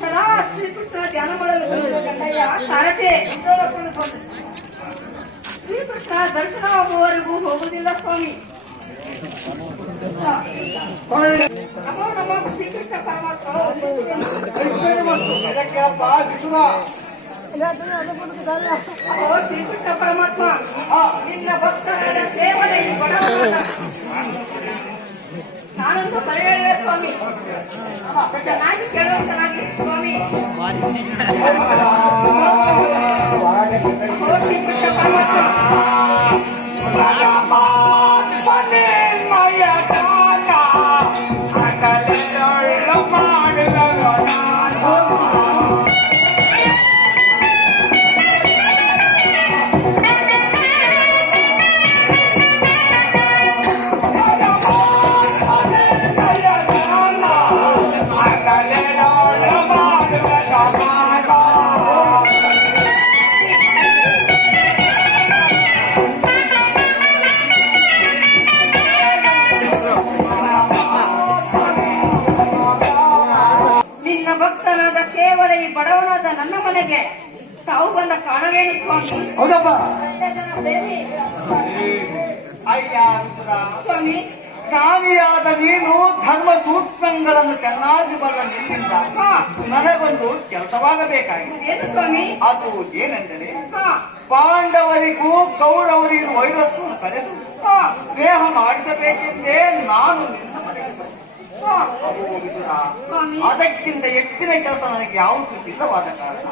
ಸದಾ ಶ್ರೀಕೃಷ್ಣ ಧ್ಯಾನ ಮಾಡಲು ಕನ್ನಯ್ಯ ಸಾರಥಿ ಶ್ರೀಕೃಷ್ಣ ದರ್ಶನವಾಗುವವರೆಗೂ ಹೋಗುವುದಿಲ್ಲ ಸ್ವಾಮಿ. ನಮೋ ನಮೋ ಶ್ರೀಕೃಷ್ಣ ಪರಮಾತ್ಮ. ಶ್ರೀಕೃಷ್ಣ ಪರಮಾತ್ಮ ನಿನ್ನ ಭಕ್ತರಾದ ಕೇವಲ ಈ ಬಡವರಾದ ನಾನೊಂದು ಬರೆಯಲಿವೆ ಸ್ವಾಮಿ, ಚೆನ್ನಾಗಿ ಕೇಳುವಂತನಾಗಿ ಸ್ವಾಮಿ. ಶ್ರೀಕೃಷ್ಣ ಪರಮಾತ್ಮ ಭಕ್ತನಾದ ಕೇವಲ ಈ ಬಡವನಾದ ನನ್ನ ಮನೆಗೆ ತಾವು ಬಂದ ಕಾರಣವೇನು ಸ್ವಾಮಿ? ಹೌದಪ್ಪ ಸ್ವಾಮಿ, ಜ್ಞಾನಿಯಾದ ನೀನು ಧರ್ಮ ಸೂಕ್ಷ್ಮಗಳನ್ನು ಚೆನ್ನಾಗಿ ಬಲ್ಲ ನಿನ್ನಿಂದ ನನಗೊಂದು ಕೆಲಸವಾಗಬೇಕಾಗಿದೆ. ಏನು ಸ್ವಾಮಿ? ಅದು ಏನೆಂದರೆ ಪಾಂಡವರಿಗೂ ಕೌರವರಿಗೂ ವೈರತ್ವವನ್ನು ಕಳೆದು ಸ್ನೇಹ ಮಾಡಿಸಬೇಕೆಂದೇ ನಾನು ನಿನ್ನ ಮನೆಗೆ ಬಂದೆ. ಅದಕ್ಕಿಂತ ಹೆಚ್ಚಿನ ಕೆಲಸ ನನಗೆ ಯಾವುದು ಇಲ್ಲವಾದ ಕಾರಣ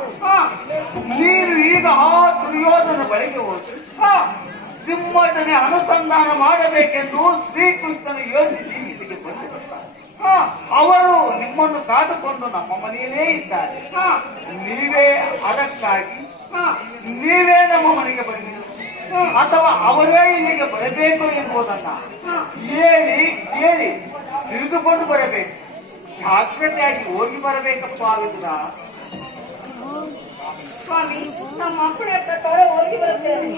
ನೀನು ಈಗ ದುರ್ಯೋಧನ ಬಳಿಗೆ ಹೋಗಿ ಸಿಂಹದನೆ ಅನುಸಂಧಾನ ಮಾಡಬೇಕೆಂದು ಶ್ರೀಕೃಷ್ಣನು ಯೋಚಿಸಿ ಇಲ್ಲಿಗೆ ಬಂದಿರುತ್ತಾರೆ. ಅವರು ನಿಮ್ಮನ್ನು ಕಾದುಕೊಂಡು ನಮ್ಮ ಮನೆಯಲ್ಲೇ ಇದ್ದಾರೆ. ನೀವೇ ಅದಕ್ಕಾಗಿ ನೀವೇ ನಮ್ಮ ಮನೆಗೆ ಬಂದಿದ್ದೀರಿ ಅಥವಾ ಅವರೇ ಇಲ್ಲಿಗೆ ಬರಬೇಕು ಎಂಬುದನ್ನ ಕೇಳಿ ತಿಳಿದುಕೊಂಡು ಬರಬೇಕು. ಜಾಗ್ರತೆಯಾಗಿ ಹೋಗಿ ಬರಬೇಕಪ್ಪ ವಿದುರ. ಸ್ವಾಮಿ, ನಮ್ಮ ಮಕ್ಕಳ ಹೋಗಿ ಬರುತ್ತೇವೆ.